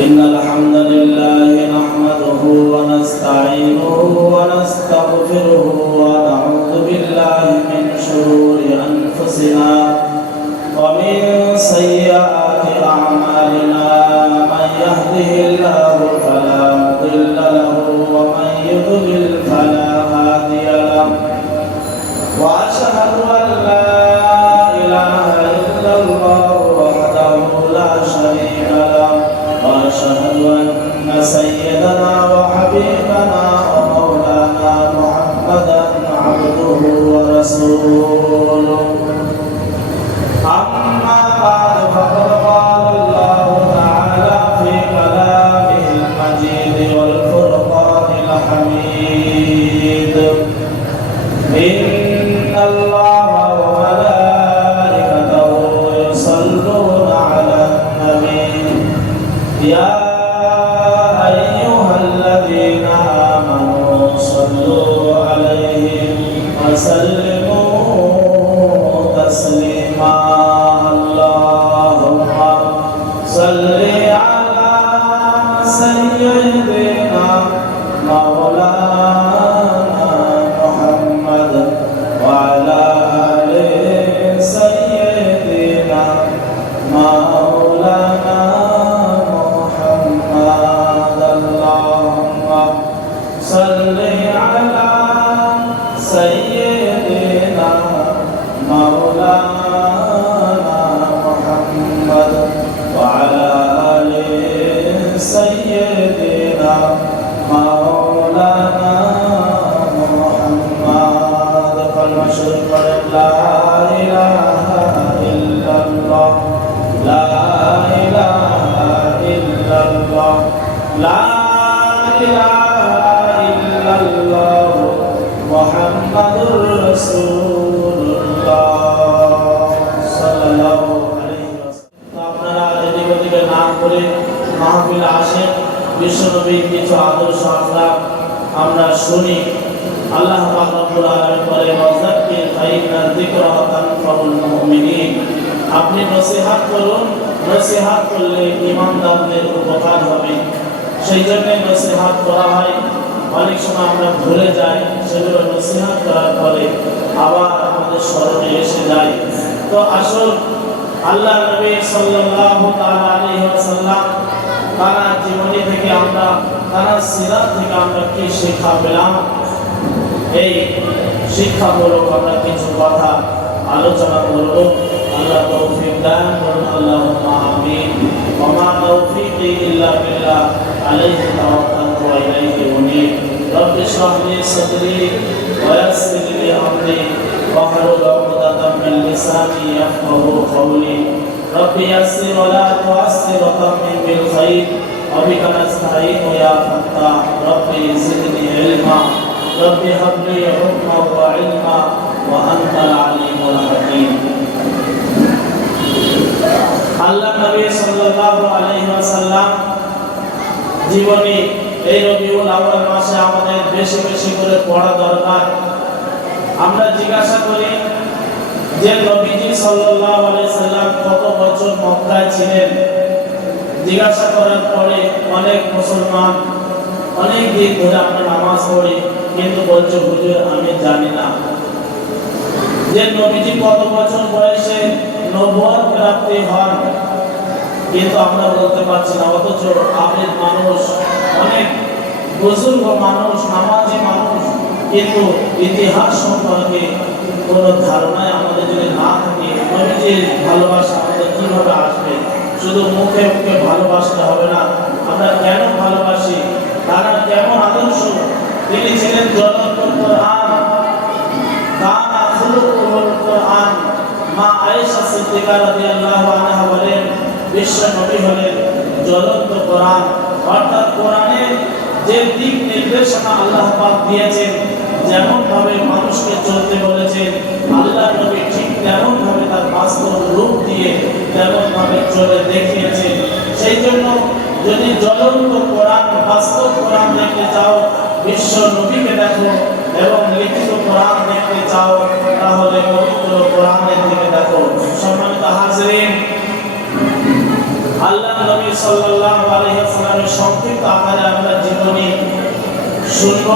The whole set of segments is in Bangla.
إن الحمد لله نحمده ونستعينه ونستغفره ونعوذ بالله من شرور أنفسنا ومن سيئات أعمالنا من يهده الله فلا مضل له ومن يضلل فلا هادي له وأشهد أن لا إله إلا الله وحده لا شريك له وأشهد أن سيدنا وحبيبنا ومولانا محمدا عبده ورسوله أما بعد فقد قال الله تعالى في كلامه المجيد والفرقان الحميد إن الله وملائكته يصلون على النبي يا أيها الذين آمنوا صلوا عليه وسلموا تسليما اللهم صل على سيدنا مولانا محمد وعلى آل سيدنا مولانا محمد اللهم صل على سيدنا مولانا محمد وعلى آل سيدنا مولانا محمد فالمشهور لا إله إلا الله لا إله إلا الله لا إله إلا الله محمد رسول الله صلى الله عليه وسلم আপনারা এদিক ওদিকে না করে মাহফিল আসেন বিশ্বনবীর কিছু আদর্শ আমরা শুনি আল্লাহ পাক রব্বুল আলামিন বলেন ওয়াযাক্কির ফাইন্না যিকরা তানফাউল মুমিনিন আপনি নসিহত করুন নসিহত করলে ঈমানদারদের উপকার হবে সেই জন্য নসিহত করা হয় অনেক সময় আমরা ভুলে যাই সেগুলো নসিহত করার পরে আবার আমাদের স্মরণে এসে যায় তো আসল আল্লাহ নবী সাল্লাল্লাহু তাআলা আলাইহি ওয়াসাল্লাম তার জীবনী থেকে আমরা তার সিরাত থেকে আমরা কি শিক্ষা পেলাম এই শিক্ষামূলক আমরা কিছু কথা আলোচনা করব আল্লাহ তৌফিক দান করুন আল্লাহুম্মা আমিন ওয়া মা তৌফিকি ইল্লা বিল্লাহ আলাইহি তাওয়াক্কালতু ওয়া ইলাইহি উনীব রব্বি ইশরাহ লি সাদরি ওয়া ইয়াসসির লি আমরি واحلل عقدة من لساني يفقهوا قولي ربي يسر ولا تعسر وتمم بالخير وبك نستعين يا فتاح ربي زدني علما ربي هب لي حكما وعلما وأنت العليم الحكيم আল্লাহ নবী সাল্লাল্লাহু আলাইহি ওয়াসাল্লাম জীবনী এই রবিউল আউয়াল মাসে আমাদের বেশি বেশি করে পড়া দরকার আমরা জিজ্ঞাসা করি যে নবীজি সাল্লাল্লাহু আলাইহি সাল্লাম কত বছর মক্কায় ছিলেন জিজ্ঞাসা করার পরে অনেক মুসলমান অনেক দিন ধরে আমরা নামাজ পড়ি কিন্তু বলছে হুজুর আমি জানি না যে নবীজি কত বছর বয়সে নবুয়ত প্রাপ্তি হন কিন্তু আমরা বলতে পারছি না অথচ আবেদ মানুষ অনেক বুজুর্গ মানুষ নামাজি মানুষ কিন্তু ইতিহাস সম্পর্কে কোনো ধারণায় আমাদের যদি না থাকে নবীজির ভালোবাসা আমাদের কিভাবে আসবে শুধু মুখে মুখে ভালোবাসতে হবে না আমরা কেন ভালোবাসি তারা কেমন আদর্শ তিনি ছিলেন জ্বলন্ত কোরআন কানা খুলুকুল কোরআন মা আয়েশা সিদ্দিকা রাদিয়াল্লাহু আনহা বলেন বিশ্ব নবী হলেন জ্বলন্ত কোরআন অর্থাৎ কোরআনের যে দিক নির্দেশনা আল্লাহ পাক দিয়েছেন যেমন ভাবে মানুষকে চলতে বলেছেন আল্লাহ নবী ঠিক তেমন ভাবে তার বাস্তব রূপ দিয়ে তেমন ভাবে চলে দেখিয়েছেন সেই জন্য যদি জ্বলন্ত কোরআন বাস্তব কোরআন দেখতে চাও বিশ্ব নবীকে দেখো এবং লিখিত কোরআন দেখতে চাও তাহলে পবিত্র কোরআনের দিকে দেখো সম্মানিত হাজিরিন আল্লাহ নবী সাল্লাল্লাহু আলাইহি ওয়াসাল্লামের সংক্ষিপ্ত আকারে আমরা জীবনী শুনব।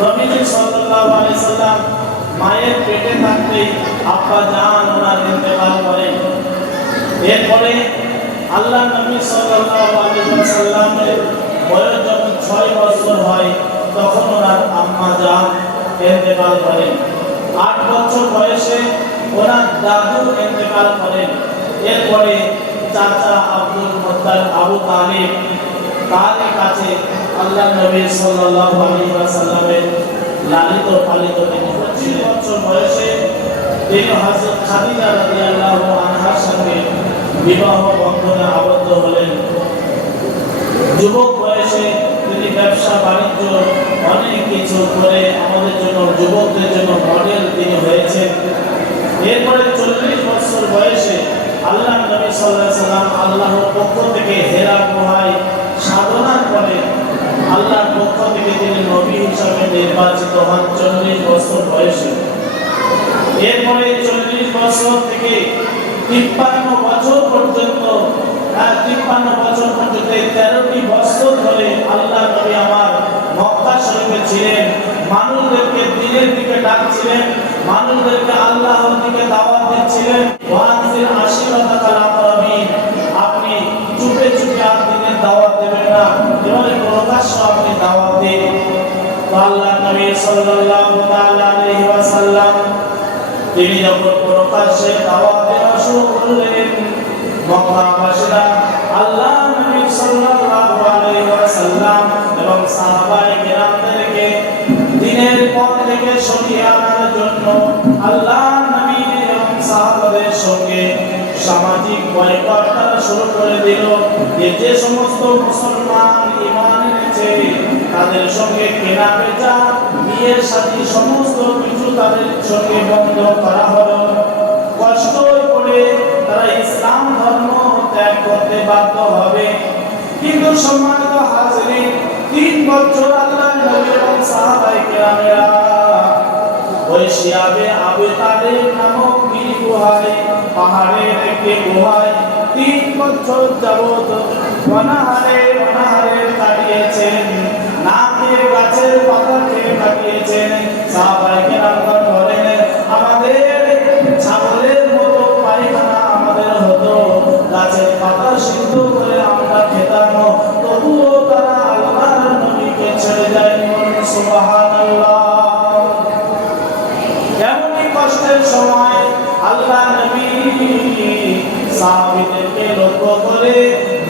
নবীজি সাল্লাল্লাহু আলাইহি ওয়াসাল্লাম মায়ের পেটে থাকতেই আব্বা জান ওনার ইন্তেকাল করেন। এরপরে আল্লাহ নবী সাল্লাল্লাহু আলাইহি ওয়াসাল্লামের বয়স যখন 6 বছর হয় তখন ওনার আম্মা জান ইন্তেকাল করেন। 8 বছর বয়সে ওনার দাদু ইন্তেকাল করেন। এরপরে চাচা আব্দুল মুত্তালিব আবু তালিব তার কাছে আল্লাহ নবী সাল্লাল্লাহু আলাইহি ওয়াসাল্লামের লালিত পালিত তিনি 25 বছর বয়সে তিনি হযরত খাদিজা রাদিয়াল্লাহু আনহার সঙ্গে বিবাহ বন্ধনে আবদ্ধ হলেন। যুবক বয়সে তিনি ব্যবসা বাণিজ্য অনেক কিছু করে আমাদের জন্য যুবকদের জন্য মডেল তিনি হয়েছেন। এরপরে 40 বছর বয়সে আল্লাহ নবী সাল্লাল্লাহু আলাইহি ওয়াসাল্লাম আল্লাহর পক্ষ থেকে হেরা গুহায় সাধনার পরে আল্লাহর পক্ষ থেকে তিনি নবী হিসেবে নির্বাচিত হন 40 বছর বয়সে। এরপরে 40 বছর থেকে 53 বছর পর্যন্ত 13টি বছর ধরে আল্লাহ নবী আমার মক্কা শরীফে ছিলেন। মানুষদেরকে দ্বীনের দিকে ডাকছিলেন, মানুষদেরকে আল্লাহর দিকে দাওয়াত দিচ্ছিলেন। ওয়ানজির আশিরাতাকাল আকরাবিন, আপনি চুপে চুপে আর দ্বীনের দাওয়াত দেবেন না, এবারে প্রকাশ্য আপনি দাওয়াত দিন। আল্লাহ নবী সাল্লাল্লাহু তাআলা আলাইহি ওয়াসাল্লাম তিনি যখন প্রকাশ্যে দাওয়াত দেওয়া শুরু করলেন, মক্কাবাসীরা আল্লাহ নবী সাল্লাল্লাহু আলাইহি ওয়াসাল্লাম এবং সাহাবায়ে কেরামদেরকে দ্বীনের পথ থেকে সরিয়ে আনার জন্য আল্লাহ নবী এবং সাহাবাদের সঙ্গে সামাজিক বয়কট করা শুরু করে দিল। যে সমস্ত মুসলমান ঈমান এনেছে তাদের সঙ্গে কেনাবেচা, বিয়ের শাদী সমস্ত কিছু তাদের সঙ্গে বন্ধ করা হলো। কষ্ট করে তারা ইসলাম ধর্ম ত্যাগ করতে বাধ্য হবে। কিন্তু সম্মানিত হাজিরিন, 3 বছর আল্লাহ নবী এবং সাহাবায়ে কেরামেরা ওই শিয়াবে আবু তালিব নামক গিরি গুহায়, পাহাড়ের একটি গুহায় 3 বছর যাবত অনাহারে কাটিয়েছেন, না খেয়ে গাছের পাতা খেয়ে কাটিয়েছেন। সাহাবায়ে কেরামগণ বলেন, আমাদের ছাগলের মতো পায়খানা আমাদের হতো, গাছের পাতা সিদ্ধ করে আমরা খেতাম, তবুও তারা আল্লাহর নবীকে ছেড়ে যায়নি। সুবহানাল্লাহ। এমনই কষ্টের সময় আল্লাহ নবী সাহাবীদেরকে লক্ষ্য করে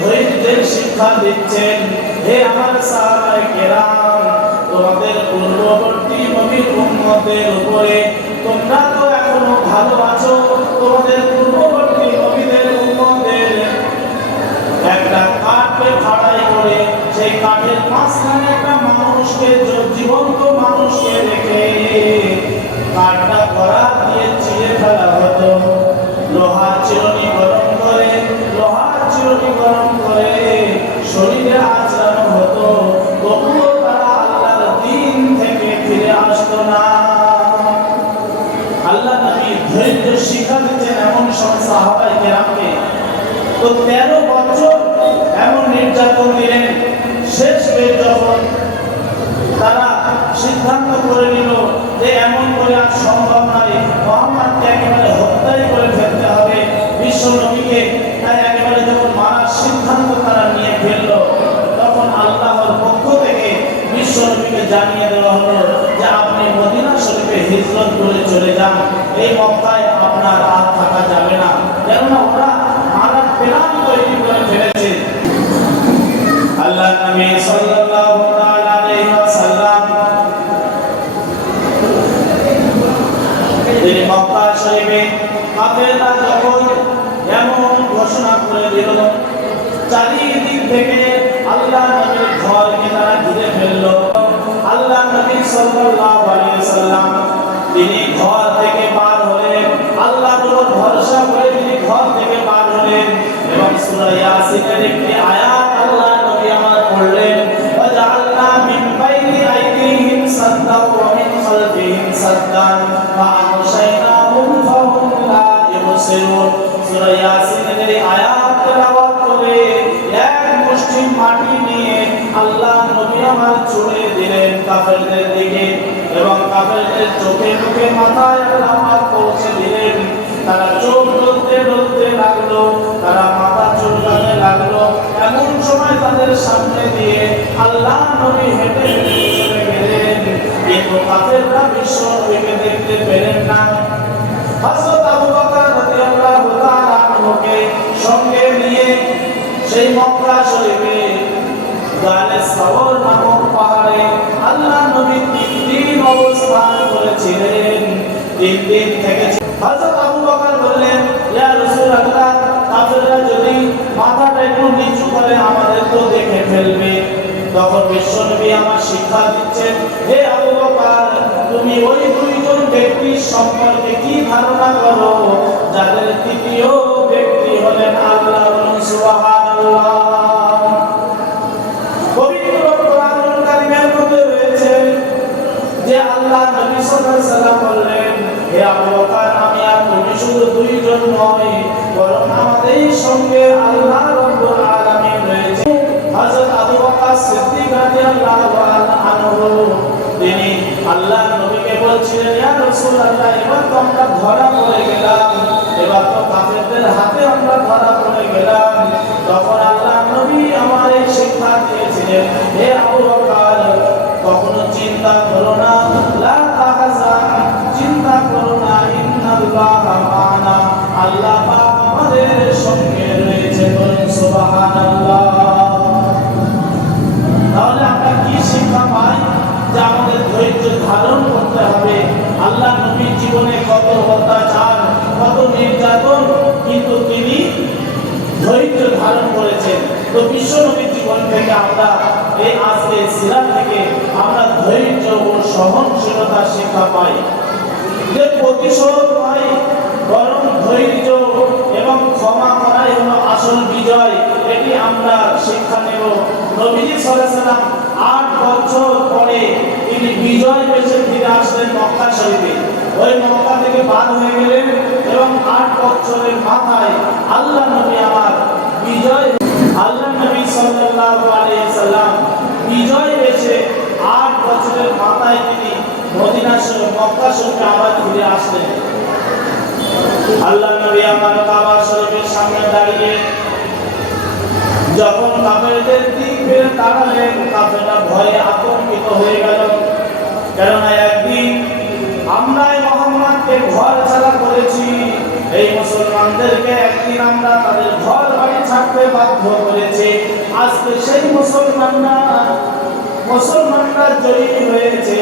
ধৈর্যের শিক্ষা দিচ্ছেন। হে আমার সাহাবায়ে কেরাম, তোমাদের পূর্ববর্তী নবীর উম্মতের উপরে তোমরা তো এখনো ভালো আছো। তোমাদের পূর্ববর্তী নবীদের উম্মতের একটা কাঠকে ফাড়াই করে সেই কাঠের মাঝখানে একটা মানুষকে, জীবন্ত মানুষকে রেখে কাঠটা কড়া দিয়ে চিড়ে ফেলা হতো। লোহার চিরুনি গরম করে শরীরে আঁচড়ানো হতো, তবুও তারা আল্লাহর দ্বীন থেকে ফিরে আসতো না। আল্লাহ নবী ধৈর্য শিক্ষা দিচ্ছেন এমন সব সাহাবায়ে কেরামকে। তো 13 বছর এমন নির্যাতন দিলেন। শেষ হয়ে যখন তারা সিদ্ধান্ত করে নিল যে এমন করে আর সম্ভব নয়, মুহাম্মদকে একেবারে হত্যাই করে ফেলতে হবে, বিশ্ব নবীকে একেবারে যখন মারার সিদ্ধান্ত তারা নিয়ে ফেলল, তখন আল্লাহর পক্ষ থেকে বিশ্ব নবীকে জানিয়ে দেওয়া হলো যে আপনি মদিনা শরীফে হিজরত করে চলে যান, এই মক্কায় আপনার আর থাকা যাবে না, কেননা ওরা মারার প্ল্যান তৈরি করে ফেলেছে। আল্লাহ নবী সাল্লাল্লাহু আলাইহি ওয়াসাল্লাম তিনি মক্কা শরীফে কাফেররা যখন এমন ঘোষণা করে দিল, চারিদিক থেকে আল্লাহ নবীর ঘরকে তারা ঘিরে ফেলল। আল্লাহ নবী সাল্লাল্লাহু আলাইহি ওয়াসাল্লাম তিনি ঘর থেকে বার হলেন, আল্লাহর উপর ভরসা করে তিনি ঘর থেকে বার হলেন এবং সূরা ইয়াসিনের একটি আয়াত আল্লাহ নবী আমার পড়লেন, ওয়াজআলনা মিন বাইনি আইদিহিম সাদ্দান ওয়া মিন খালফিহিম সাদ্দান ফাআগশায়নাহুম ফাহুম লা ইউবসিরুন। সূরা ইয়াসিনের এই আয়াত তেলাওয়াত মুখে মাথায় আল্লাহ পাক পৌঁছে দিলেন। তারা চোখ ডলতে ডলতে লাগলো, তারা মাথা চুলকাতে লাগলো। এমন সময় তাদের সামনে দিয়ে আল্লাহ নবী হেঁটে হেঁটে চলে গেলেন, কিন্তু কাফেররা বিশ্ব নবীকে দেখতে পেলেন না। হযরত আবু বকর রাদিয়াল্লাহু তাআলা আনহুকে সঙ্গে নিয়ে সেই মক্কা শরীফে গালে সাওর নামক পাহাড়ে আল্লাহ নবী 3 দিন অবস্থান করেছিলেন। 3 দিন থেকে হযরত আবু বকর বললেন, ইয়া রাসূলুল্লাহ, কাফেররা যদি মাথাটা একটু নিচু করে আমাদের তো দেখে ফেলবে। তখন বিশ্বনবী আমার শিক্ষা দিচ্ছেন, হে আবু বকর, তুমি ওই দুইজন ব্যক্তির সম্পর্কে কি ধারণা করো যাদের তৃতীয় ব্যক্তি হলেন আল্লাহ। সুবহানাল্লাহ। পবিত্র কোরআনুল কারীমের মধ্যে রয়েছে যে আল্লাহ নবী সাল্লাল্লাহু আলাইহি ওয়াসাল্লাম বললেন, হে আবু বকর, আমি আর তুমি শুধু দুইজন নয়, বরং আমাদের সঙ্গে আল্লাহ রাব্বুল আলামিন রয়েছে। হযরত আবু বকর সিদ্দিক রাদিয়াল্লাহু আনহু তিনি আল্লাহ নবীকে বলছিলেন, ইয়া রাসূলুল্লাহ, এবার তো আমরা ধরা পড়ে গেলাম, এবার তো কাফেরদের হাতে আমরা ধরা পড়ে গেলাম। তখন আল্লাহ নবী আমাদের শিক্ষা দিয়েছিলেন, হে আবু বকর, কখনো চিন্তা করো না, লা তাহজান, চিন্তা করো না, ইন্নাল্লাহা মা'ানা, আল্লাহ পাক আমাদের সঙ্গে রয়েছে। বলুন সুবহানাল্লাহ। তাহলে আমরা কি শিক্ষা পাই? যে আমাদের ধৈর্য ধারণ করতে হবে। আল্লাহ নবীর জীবনে কত অত্যাচার, কত নির্যাতন, কিন্তু তিনি ধৈর্য ধারণ করেছেন। তো বিশ্ব নবীর জীবন থেকে আমরা এই আজকে সিরাত থেকে আমরা ধৈর্য ও সহনশীলতার শিক্ষা পাই। যে প্রতিশোধ নয়, বরং ধৈর্য এবং ক্ষমা করাই হলো আসল বিজয়। এটি আমরা শিক্ষা নেব। নবীজি সাল্লাল্লাহু আলাইহি ওয়াসাল্লাম 8 বছর পরে তিনি বিজয় বেশে ফিরে আসলেন মক্কা শরীফে। ওই মক্কা থেকে বার হয়ে গেলেন এবং 8 বছরের মাথায় আল্লাহ নবী আমার বিজয়, আল্লাহ নবী সাল্লাল্লাহু আলাইহি ওয়াসাল্লাম বিজয় বেশে 8 বছরের মাথায় তিনি মদিনা শরীফ, মক্কা শরীফে আবার ফিরে আসলেন। আল্লাহ নবী আমার কাবা শরীফের সামনে দাঁড়িয়ে যখন কাফেরদের দিক ফিরে তাকালেন, কাফেররা ভয়ে আতঙ্কিত হয়ে গেল। কেননা একদিন আমরাই মুহাম্মদকে ঘর ছাড়া করেছি, এই মুসলমানদেরকে একদিন আমরা তাদের ঘর বাড়ি ছাড়তে বাধ্য করেছি। আজকে সেই মুসলমানরা জয়ী হয়েছে,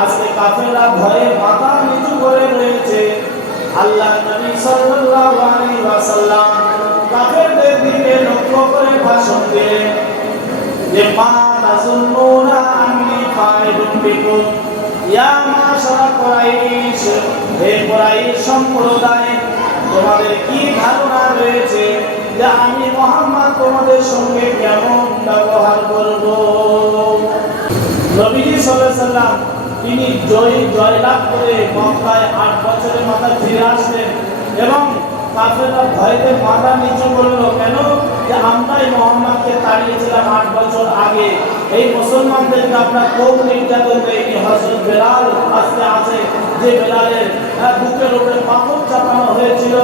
আজকে কাফেররা ভয়ে মাথা নিচু করে রয়েছে। আল্লাহ নবী সাল্লাল্লাহু আলাইহি ওয়াসাল্লাম কাফেরদের দিকে লক্ষ্য করে ভাষণ দিলেন যে, মা তাজুন্নুনা আন্নী ফাইলুম বিকুম, ইয়া মাশারা কুরাইশ, হে কুরাইশ সম্প্রদায়, তোমাদের কি ধারণা রয়েছে যে আমি মুহাম্মদ তোমাদের সঙ্গে কেমন ব্যবহার করব। নবীজি সাল্লাল্লাহু আলাইহি ওয়াসাল্লাম তিনি জয়লাভ করে মক্কায় 8 বছরের মাথায় ফিরে আসলেন এবং কাফেররা ভয়তে মাথা নিচু করল। কেন? যে আমরাই মুহাম্মদকে তাড়িয়েছিলাম 8 বছর আগে। এই মুসলমানদেরকে আমরা কোন নির্যাতন দেয়নি। হযরত বেলাল আজকে আছে, যে বেলালের বুকের উপরে পাথর চাপানো হয়েছিল,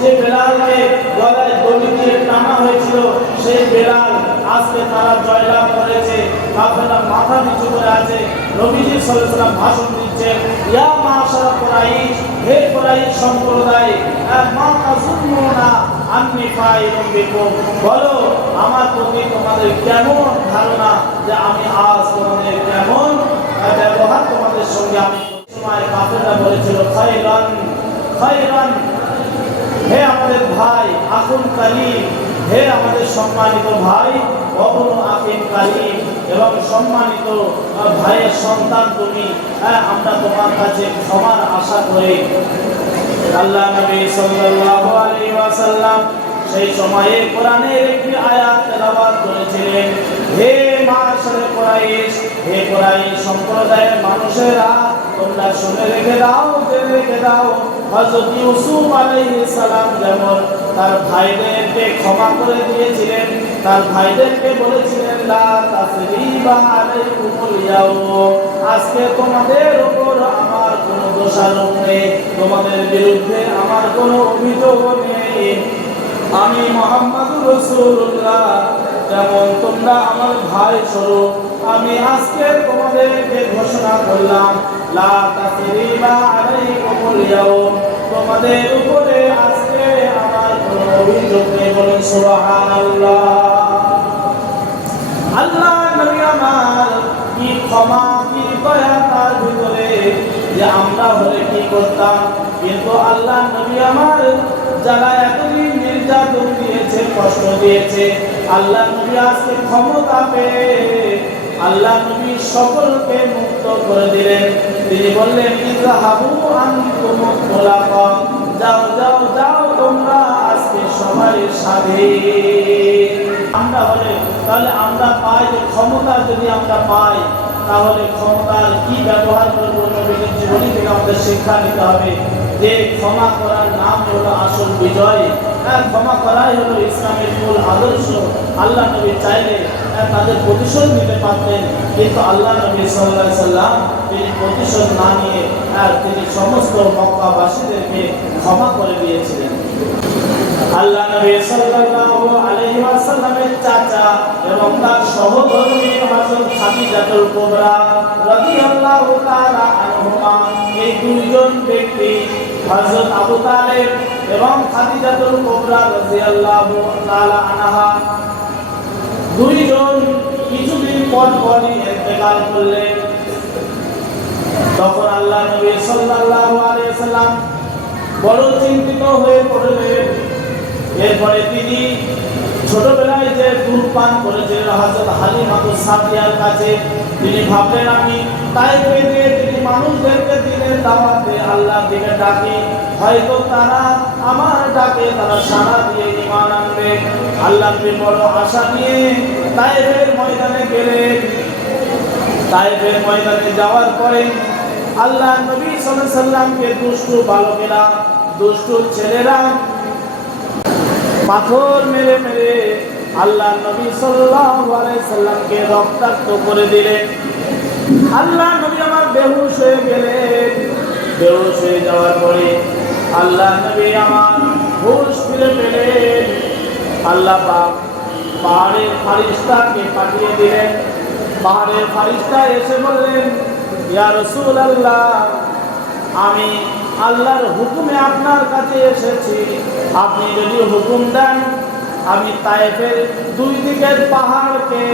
যে বেলালকে গলায় দড়ি দিয়ে টানা হয়েছিল, সেই বেলাল আজকে তারা জয়লাভ করেছে। কাফেররা মাথা নিচু করে আছে। নবীজি সাল্লাল্লাহু আলাইহি ওয়াসাল্লাম ভাষণ দিচ্ছেন, ইয়া মাশারা কুরাইশ, হে কুরাইশ সম্প্রদায়, মা তাজুন্নুনা আন্নী ফাইলুম বিকুম, বলো আমার প্রতি তোমাদের কেমন ধারণা যে আমি আজ তোমাদের কেমন ব্যবহার তোমাদের সঙ্গে আমি। সময় কাফেররা বলেছিল, খায়রান খায়রান, হে আমাদের ভাই, আখুন কারীম, হে আমাদের সম্মানিত ভাই, অবনু আখিন কারীম, এবং সম্মানিত ভাইয়ের সন্তান তুমি, আমরা তোমার কাছে ক্ষমার আশা করি। আল্লাহ নবী সাল্লাল্লাহু আলাইহি ওয়াসাল্লাম সেই সময়ে কোরআনের একটি আয়াত তেলাওয়াত করেছিলেন, হে মাশারে কুরাইশ, হে কুরাইশ সম্প্রদায়ের মানুষেরা, তোমরা শুনে রেখে দাও, জেনে রেখে দাও, হযরত ইউসুফ আলাইহিস সালাম যেমন তার ভাইদেরকে ক্ষমা করে দিয়েছিলেন, তার ভাইদেরকে বলেছিলেন, লা তাসরিবা আলাইকুমুল ইয়াউম, আজকে তোমাদের উপর আমার কোনো দোষারোপ নেই, তোমাদের বিরুদ্ধে আমার কোনো অভিযোগ নেই। আমি মুহাম্মদুর রাসূলুল্লাহ, যেমন তোমরা আমার ভাই স্বরূপ, আমি আজকে তোমাদেরকে ঘোষণা করলাম, লা তাসরিবা আলাইকুমুল ইয়াউম, তোমাদের উপরে আজকে আমার কোনো অভিযোগ নেই। বলেন সুবহানাল্লাহ। আল্লাহ নবী আমার কি ক্ষমা, কি দয়া তার ভিতরে, যে আমরা হলে কি করতাম। কিন্তু আল্লাহ নবী আমার যারা এতদিন নির্যাতন দিয়েছে, কষ্ট দিয়েছে, আল্লাহ নবী আজকে ক্ষমতা পেয়ে আল্লাহ নবী সকলকে মুক্ত করে দিলেন। তিনি বললেন, ইযহাবু আনতুম তুলাকা, যাও যাও যাও, তোমরা আজকে সবাই স্বাধীন। আমরা হলে তাহলে আমরা পাই যে ক্ষমতা যদি আমরা পাই, তাহলে ক্ষমতার কি ব্যবহার করব, নবীর জীবনী থেকে আমাদের শিক্ষা নিতে হবে যে ক্ষমা করার নাম হলো আসল বিজয়। ক্ষমা করাই হলো ইসলামের মূল আদর্শ। আল্লাহ নবী চাইলে তাদের প্রতিশোধ নিতে পারতেন, কিন্তু আল্লাহ নবী সাল্লাল্লাহু আলাইহি সাল্লাম তিনি প্রতিশোধ না নিয়ে তিনি সমস্ত মক্কাবাসীদেরকে ক্ষমা করে দিয়েছিলেন। আল্লাহ নবী সাল্লাল্লাহু আলাইহি ওয়াসাল্লামের চাচা এবং তার সহধর্মী হযরত খাদিজাতুল কুবরা রাদিয়াল্লাহু তাআলা আনহুমা, এই দুইজন ব্যক্তি হযরত আবু তালেব এবং খাদিজাতুল কুবরা রাদিয়াল্লাহু তাআলা আনহা, দুইজন কিছুদিন পরই ইন্তেকাল করলেন। তখন আল্লাহ নবী সাল্লাল্লাহু আলাইহি ওয়াসাল্লাম বড় চিন্তিত হয়ে পড়লেন। এরপরে তিনি ছোটবেলায় যে দুধ পান করেছিলেন হযরত হালিমাতুস সাদিয়ার কাছে, তিনি ভাবলেন আমি তাইফে গিয়ে তিনি মানুষদেরকে দিনের দাওয়াতে আল্লাহর দিকে ডাকি, হয়তো তারা আমার ডাকে তারা সাড়া দিয়ে ঈমান আনবে। আল্লাহর বড় আশা নিয়ে তাইফের ময়দানে গেলেন। তাইফের ময়দানে যাওয়ার পরে আল্লাহ নবী সাল্লাল্লাহু আলাইহি সাল্লামকে দুষ্টু বালকেরা, দুষ্টু ছেলেরা পাথর মেরে মেরে আল্লাহ নবী সাল্লাল্লাহু আলাইহি সাল্লামকে রক্তাক্ত করে দিলেন। আল্লাহ নবী আমার বেহুশ হয়ে গেলেন। বেহুশ হয়ে যাওয়ার পরে আল্লাহ নবী আমার হুঁশ ফিরে পেলেন। আল্লাহ পাক পাহাড়ের ফারিস্তাকে পাঠিয়ে দিলেন। পাহাড়ের ফারিস্তা এসে বললেন, ইয়া রাসূলুল্লাহ, আমি আল্লাহর হুকুমে আপনার কাছে এসেছি, আপনি যদি হুকুম দেন আমি তায়েফের দুই দিকের পাহাড়কে,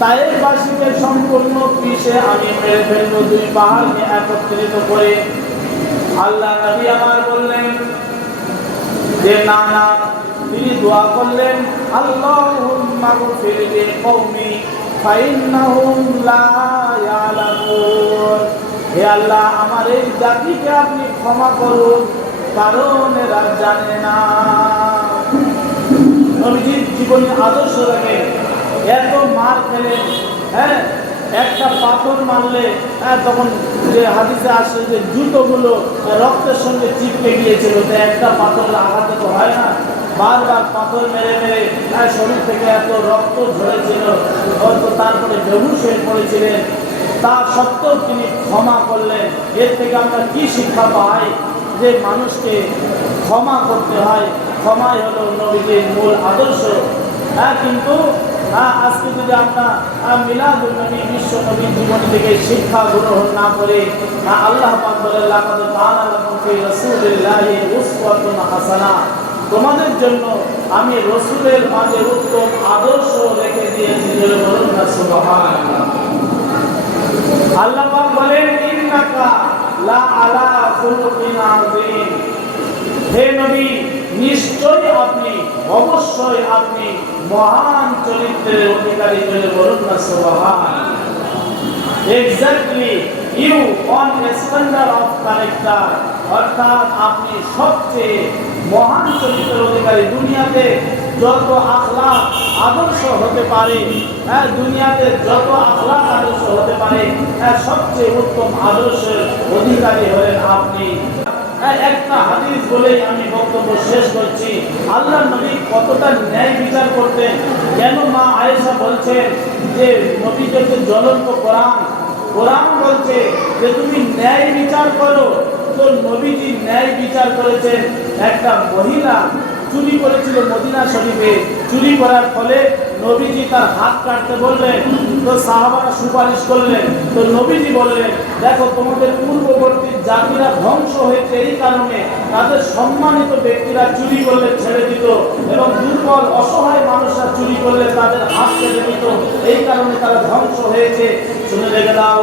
তায়েফবাসীকে সম্পূর্ণ পিষে আমি মেরে ফেলবো, দুই পাহাড়কে একত্রিত করে। আল্লাহ নবী আমার বললেন যে না না, তিনি দোয়া করলেন, আল্লাহুম্মা গফির লিকওমি ফাইন্নাহুম লা ইয়ালামুন, হে আল্লাহ আমার এই জাতিকে আপনি ক্ষমা করুন, কারণ এরা জানে না। নবীজির জীবনী আদর্শ রাখে, এত মার খেলে, একটা পাথর মারলে তখন যে হাদিসে আসে যে জুতোগুলো রক্তের সঙ্গে চিপকে গিয়েছিল, তো একটা পাথরের আঘাতে তো হয় না, বারবার পাথর মেরে মেরে শরীর থেকে এত রক্ত ঝরেছিল, হয়তো তারপরে বেহুশ হয়ে পড়েছিলেন। তা সত্ত্বেও তিনি ক্ষমা করলেন। এর থেকে আমরা কি শিক্ষা পাই? যে মানুষকে ক্ষমা করতে হয়। ক্ষমাই হলো নবীজির মূল আদর্শ। কিন্তু আজকে যদি আমরা মিলাদুন নবী, বিশ্ব নবীর জীবনী থেকে শিক্ষা গ্রহণ না করে, আল্লাহ পাক বলেন, লাকাদ কানা লাকুম ফি রাসূলিল্লাহি উসওয়াতুন হাসানা, তোমাদের জন্য আমি রাসূলের মাঝে উত্তম আদর্শ রেখে দিয়েছি। বলুন না সুবহানাল্লাহ। আল্লাহ পাক বলেন, ইন্নাকা লা আলা খুলুকিন আযীম, হে নবী নিশ্চয়ই আপনি, অবশ্যই আপনি মহান চরিত্রের অধিকারী। বলুন না সুবহানাল্লাহ। Exactly you on standard of character, অর্থাৎ আপনি সবচেয়ে মহান চরিত্রের অধিকারী। দুনিয়াতে যত আখলাক আদর্শ হতে পারে, দুনিয়াতে যত আখলাক আদর্শ হতে পারে, সবচেয়ে উত্তম আদর্শের অধিকারী হলেন আপনি। একটা হাদিস বলেই আমি বক্তব্য শেষ করছি। আল্লাহ নবী কতটা ন্যায় বিচার করতেন। কেন মা আয়েশা বলছেন যে নবীকে জ্বলন্ত কোরআন, কোরআন বলছে যে তুমি ন্যায় বিচার করো। তো নবীজি ন্যায় বিচার করেছেন। একটা মহিলা চুরি করেছিল মদিনা শরীফে, চুরি করার ফলে নবীজি তার হাত কাটতে বললেন। তো সাহাবারা সুপারিশ করলেন। তো নবীজি বললেন, দেখো তোমাদের পূর্ববর্তী জাতিরা ধ্বংস হয়েছে এই কারণে, তাদের সম্মানিত ব্যক্তিরা চুরি করলে ছেড়ে দিত এবং দুর্বল অসহায় মানুষরা চুরি করলে তাদের হাত কেটে দিত, এই কারণে তারা ধ্বংস হয়েছে। শুনে রেখে দাও,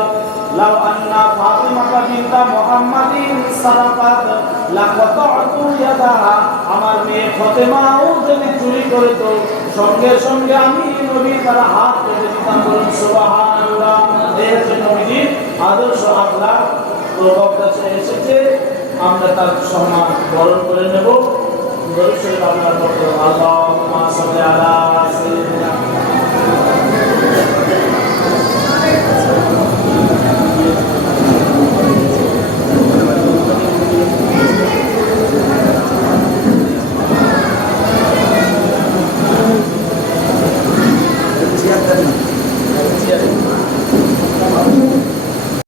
লাউ আন্না ফাতিমাতা বিনতা মুহাম্মাদিন সারাকাত লাকাতাতু ইয়াদাহা, আমার মেয়ে ফাতেমাও যদি চুরি করত সঙ্গে সঙ্গে আমি নবী তার হাত কেটে দিতাম। বলুন সুবহানাল্লাহ। এই হচ্ছে নবীজির আদর্শ আখলাক। তো বক্তা এসেছে, আমরা তার সম্মান বরণ করে নেব। দরুদ শরীফ আপনার পক্ষ আল্লাহুম্মা সাল্লি আলা সাইয়্যিদিনা